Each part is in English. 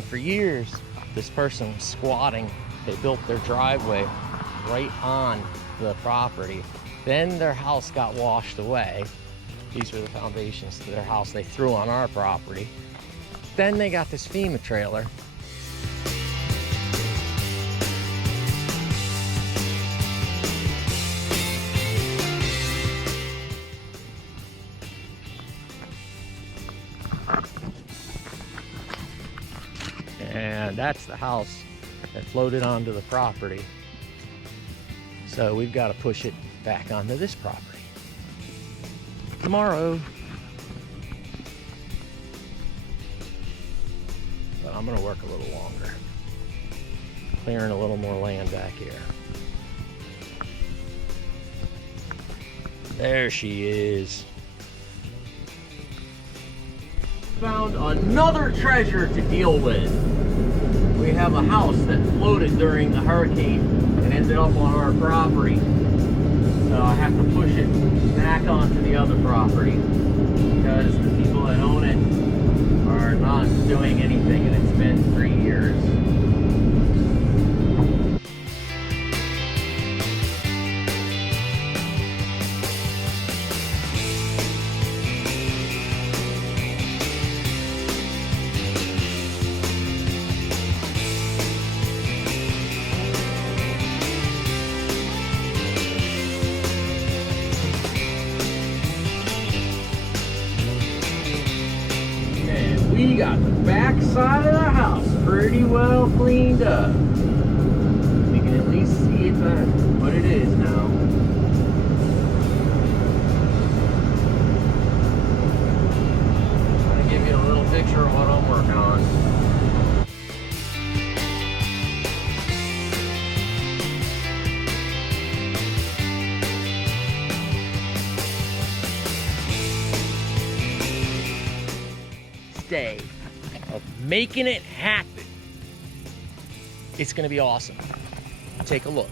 And for years, this person was squatting. They built their driveway right on the property. Then their house got washed away. These were the foundations to their house they threw on our property. Then they got this FEMA trailer. And that's the house that floated onto the property. So we've got to push it back onto this property tomorrow. But I'm gonna work a little longer, clearing a little more land back here. There she is. Found another treasure to deal with. We have a house that floated during the hurricane and ended up on our property. So I have to push it back onto the other property because the people that own it are not doing anything, and it's been 3 years. We got the back side of the house pretty well cleaned up. We can at least see it what it is now. I'm gonna give you a little picture of what I'm working on. Day of making it happen. It's gonna be awesome. Take a look.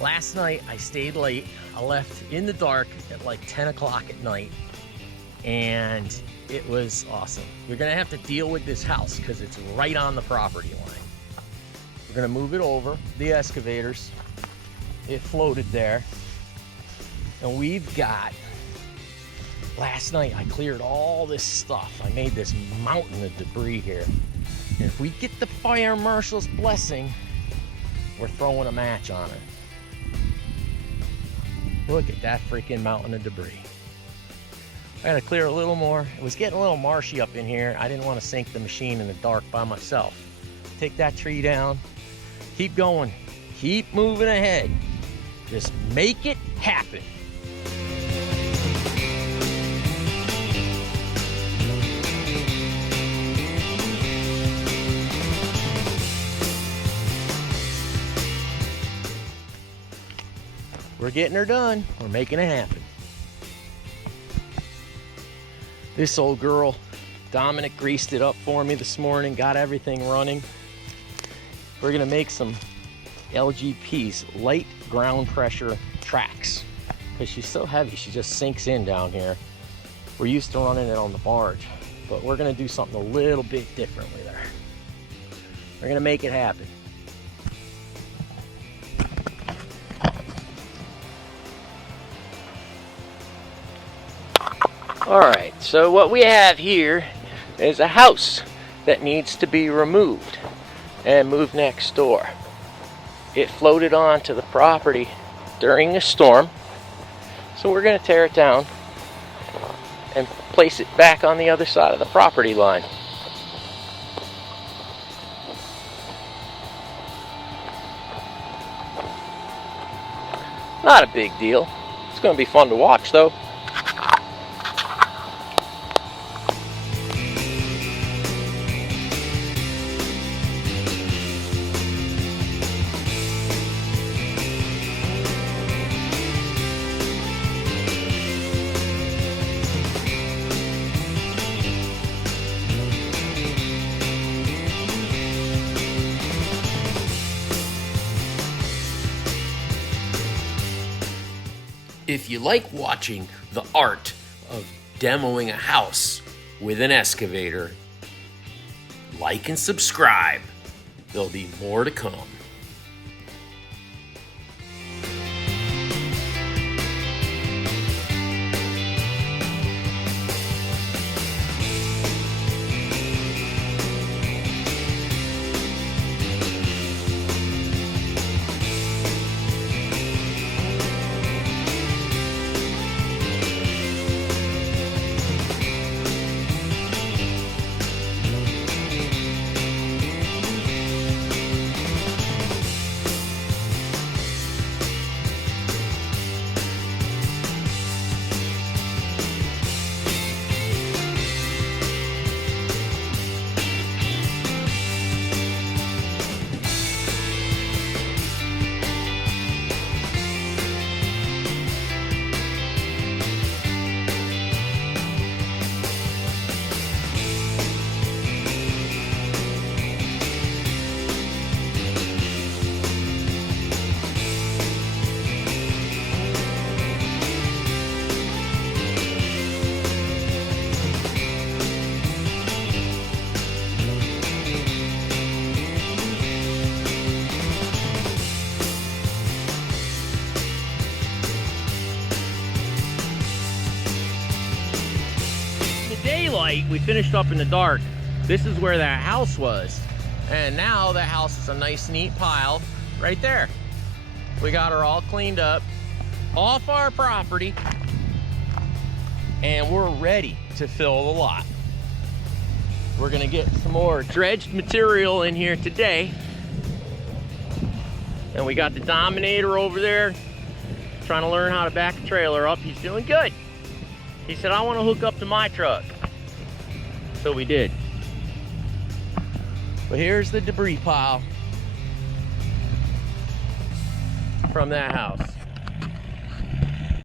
Last night I stayed late. I left in the dark at like 10 o'clock at night, and it was awesome. We're gonna have to deal with this house because it's right on the property line. We're gonna move it over the excavators. It floated there, and we've got, last night I cleared all this stuff. I made this mountain of debris here. And if we get the fire marshal's blessing, we're throwing a match on it. Look at that freaking mountain of debris. I gotta clear a little more. It was getting a little marshy up in here. I didn't want to sink the machine in the dark by myself. Take that tree down. Keep going. Keep moving ahead. Just make it happen. We're getting her done. We're making it happen. This old girl, Dominic, greased it up for me this morning, got everything running. We're gonna make some LGPs, light ground pressure tracks, because she's so heavy, she just sinks in down here. We're used to running it on the barge, but we're gonna do something a little bit different with her. We're gonna make it happen. Alright, so what we have here is a house that needs to be removed and moved next door. It floated onto the property during a storm, so we're going to tear it down and place it back on the other side of the property line. Not a big deal. It's going to be fun to watch though. If you like watching the art of demoing a house with an excavator, like and subscribe. There'll be more to come. Daylight, we finished up in the dark. This is where that house was, and now that house is a nice neat pile right there. We got her all cleaned up off our property, and we're ready to fill the lot. We're gonna get some more dredged material in here today, and we got the Dominator over there trying to learn how to back the trailer up. He's doing good. He said, I want to hook up to my truck. So we did. But here's the debris pile from that house.